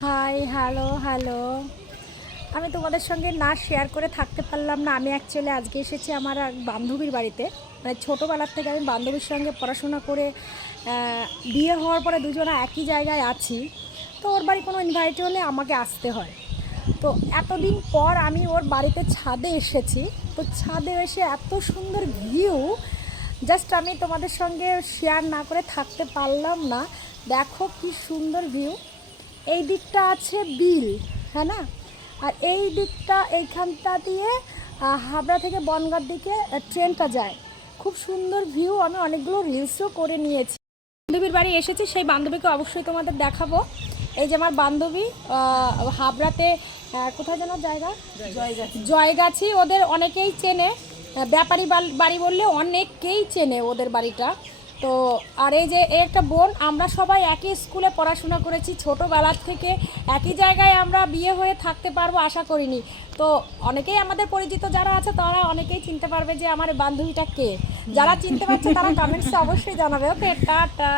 High, hello, hello. আমি তোমাদের সঙ্গে না শেয়ার করে থাকতে পারলাম না। আমি অ্যাকচুয়ালি আজকে এসেছি আমার এক বান্ধবীর বাড়িতে। মানে ছোটোবেলার থেকে আমি বান্ধবীর সঙ্গে পড়াশোনা করে বিয়ে হওয়ার পরে দুজনে একই জায়গায় আছি। তো ওর বাড়ি কোনো ইনভাইট হলে আমাকে আসতে হয়। তো এতদিন পর আমি ওর বাড়িতে ছাদে এসেছি। তো ছাদে এসে এত সুন্দর ভিউ, জাস্ট আমি তোমাদের সঙ্গে শেয়ার না করে থাকতে পারলাম না। দেখো কি সুন্দর ভিউ। এই দিকটা আছে বিল, হ্যাঁ না? আর এই দিকটা এইখানটা দিয়ে হাবড়া থেকে বনগাঁর দিকে ট্রেনটা যায়। খুব সুন্দর ভিউ। আমি অনেকগুলো রিলসও করে নিয়েছি। বান্ধবীর বাড়ি এসেছি, সেই বান্ধবীকে অবশ্যই তোমাদের দেখাবো। এই যে আমার বান্ধবী হাবড়াতে কোথায় যেন জায়গা, জয়গাছি। ওদের অনেকেই চেনে, ব্যাপারী বাড়ি বললে অনেকেই চেনে ওদের বাড়িটা। তো আর এই যে একটা বোন, আমরা সবাই একই স্কুলে পড়াশোনা করেছি ছোটোবেলার থেকে। একই জায়গায় আমরা বিয়ে হয়ে থাকতে পারবো আশা করিনি। তো অনেকেই আমাদের পরিচিত যারা আছে তারা অনেকেই চিনতে পারবে যে আমার বান্ধবীটা কে। যারা চিনতে পারছে তারা কমেন্টসে অবশ্যই জানাবে। ওকে, টাটা।